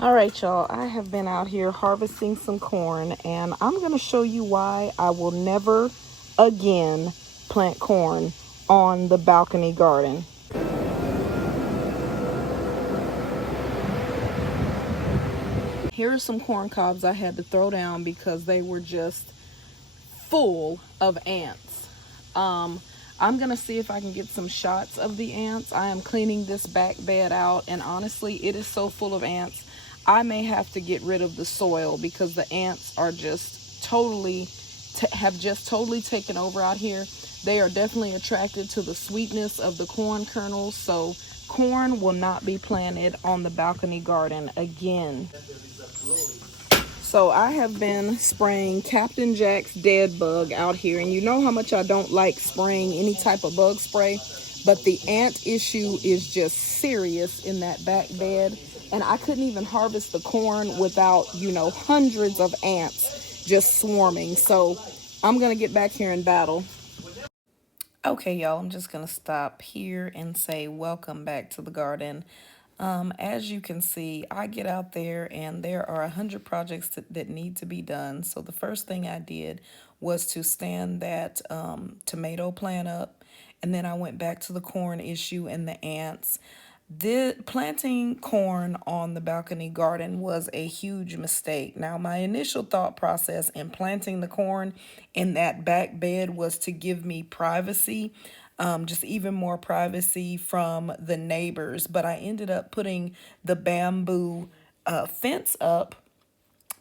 All right, y'all, I have been out here harvesting some corn, and I'm going to show you why I will never again plant corn on the balcony garden. Here are some corn cobs I had to throw down because they were just full of ants. I'm gonna see if I can get some shots of the ants. I am cleaning this back bed out, and honestly, it is so full of ants. I may have to get rid of the soil because the ants are just have just totally taken over out here. They are definitely attracted to the sweetness of the corn kernels, so corn will not be planted on the balcony garden again. So I have been spraying Captain Jack's dead bug out here, and you know how much I don't like spraying any type of bug spray, but the ant issue is just serious in that back bed, and I couldn't even harvest the corn without, hundreds of ants just swarming. So I'm gonna get back here and battle. Okay, y'all, I'm just going to stop here and say welcome back to the garden. As you can see, I get out there and there are 100 projects that need to be done. So the first thing I did was to stand that tomato plant up, and then I went back to the corn issue and the ants. Planting corn on the balcony garden was a huge mistake. Now, my initial thought process in planting the corn in that back bed was to give me privacy, just even more privacy from the neighbors. But I ended up putting the bamboo fence up,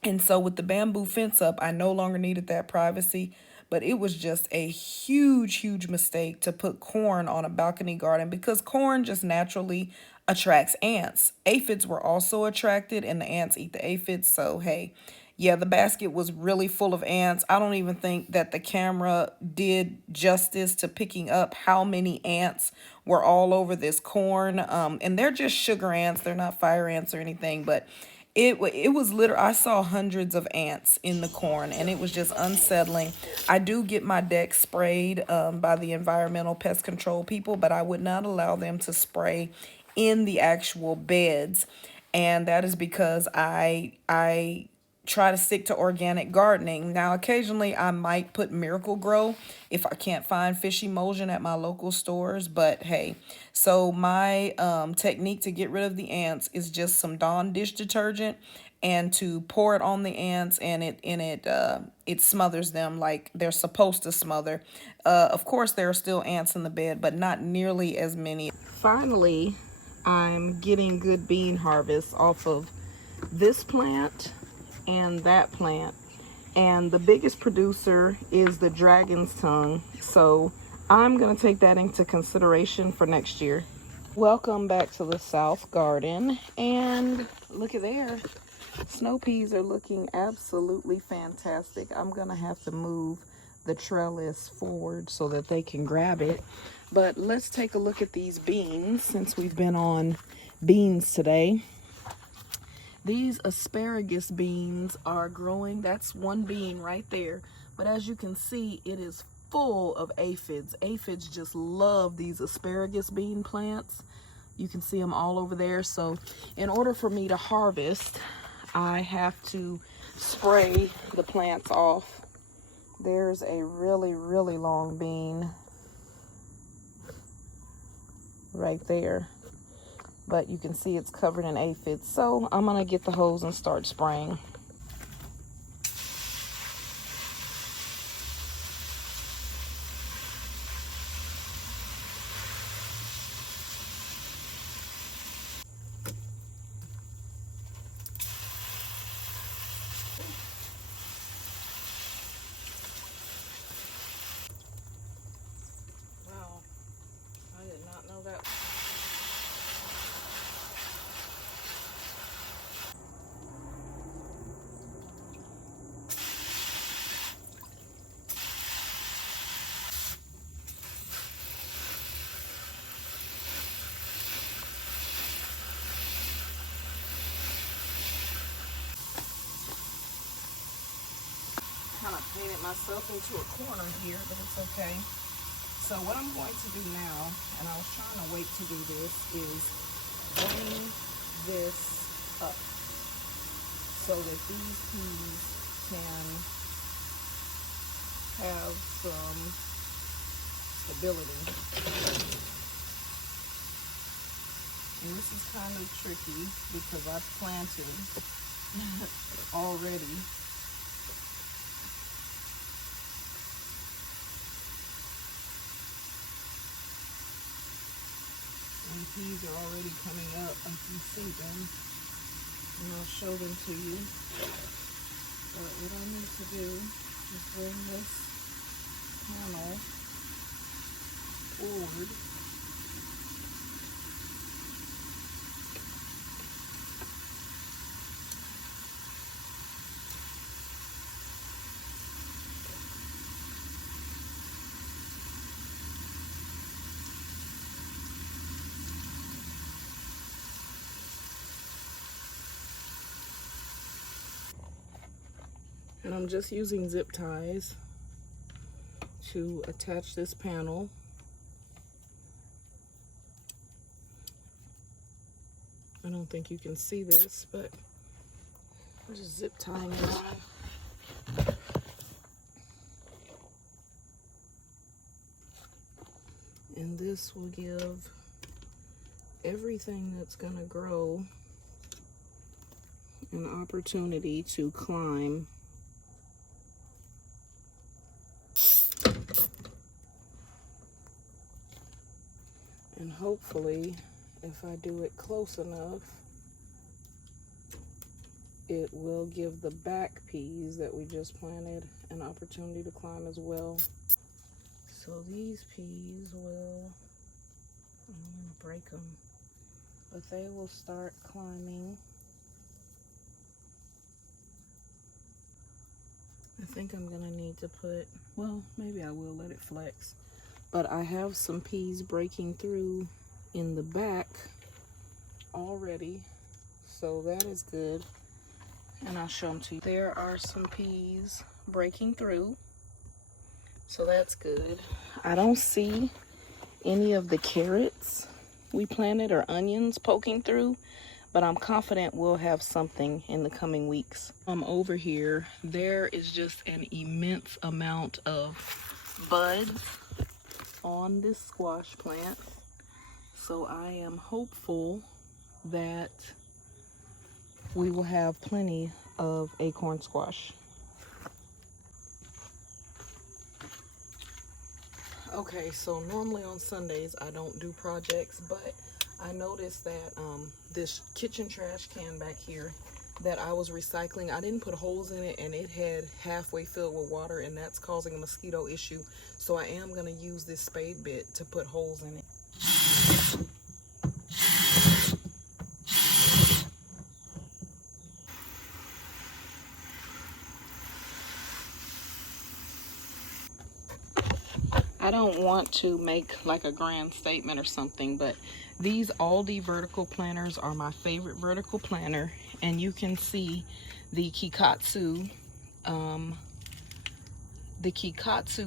and so with the bamboo fence up, I no longer needed that privacy. But it was just a huge, huge mistake to put corn on a balcony garden because corn just naturally attracts ants. Aphids were also attracted, and the ants eat the aphids. So, hey, yeah, the basket was really full of ants. I don't even think that the camera did justice to picking up how many ants were all over this corn. And they're just sugar ants. They're not fire ants or anything, but it was literally, I saw hundreds of ants in the corn, and it was just unsettling. I do get my deck sprayed by the environmental pest control people, but I would not allow them to spray in the actual beds, and that is because I try to stick to organic gardening. Now, occasionally I might put Miracle-Gro if I can't find fish emulsion at my local stores, but hey. So my technique to get rid of the ants is just some Dawn dish detergent and to pour it on the ants, and it smothers them like they're supposed to smother. Of course, there are still ants in the bed, but not nearly as many. Finally, I'm getting good bean harvest off of this plant and that plant, and the biggest producer is the dragon's tongue, so I'm gonna take that into consideration for next year. Welcome back to the South Garden, and look at there, snow peas are looking absolutely fantastic. I'm gonna have to move the trellis forward so that they can grab it, but let's take a look at these beans since we've been on beans today. These asparagus beans are growing. That's one bean right there. But as you can see, it is full of aphids. Aphids just love these asparagus bean plants. You can see them all over there. So in order for me to harvest, I have to spray the plants off. There's a really, really long bean right there, but you can see it's covered in aphids. So I'm gonna get the hose and start spraying. Wow, I did not know that. Kind of painted myself into a corner here, but it's okay. So what I'm going to do now, and I was trying to wait to do this, is bring this up. so that these peas can have some stability. And this is kind of tricky because I've planted already. And peas are already coming up. I can see them. And I'll show them to you. But what I need to do is bring this panel forward. And I'm just using zip ties to attach this panel. I don't think you can see this, but I'm just zip tying it on. And this will give everything that's gonna grow an opportunity to climb. And hopefully, if I do it close enough, it will give the back peas that we just planted an opportunity to climb as well. So these peas will, I'm gonna break them, but they will start climbing. I think I'm gonna need to put, well, maybe I will let it flex. But I have some peas breaking through in the back already, so that is good. And I'll show them to you. There are some peas breaking through, so that's good. I don't see any of the carrots we planted or onions poking through, but I'm confident we'll have something in the coming weeks. Over here, there is just an immense amount of buds on this squash plant, so I am hopeful that we will have plenty of acorn squash. Okay, so normally on Sundays I don't do projects, but I noticed that this kitchen trash can back here that I was recycling, I didn't put holes in it, and it had halfway filled with water, and that's causing a mosquito issue. So I am gonna use this spade bit to put holes in it. I don't want to make like a grand statement or something, but these Aldi vertical planters are my favorite vertical planter, and you can see the Kikatsu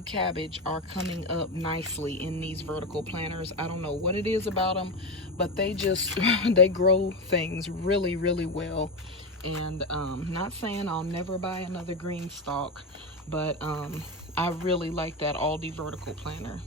cabbage are coming up nicely in these vertical planters. I don't know what it is about them, but they just they grow things really, really well. And not saying I'll never buy another green stalk, but I really like that Aldi vertical planter.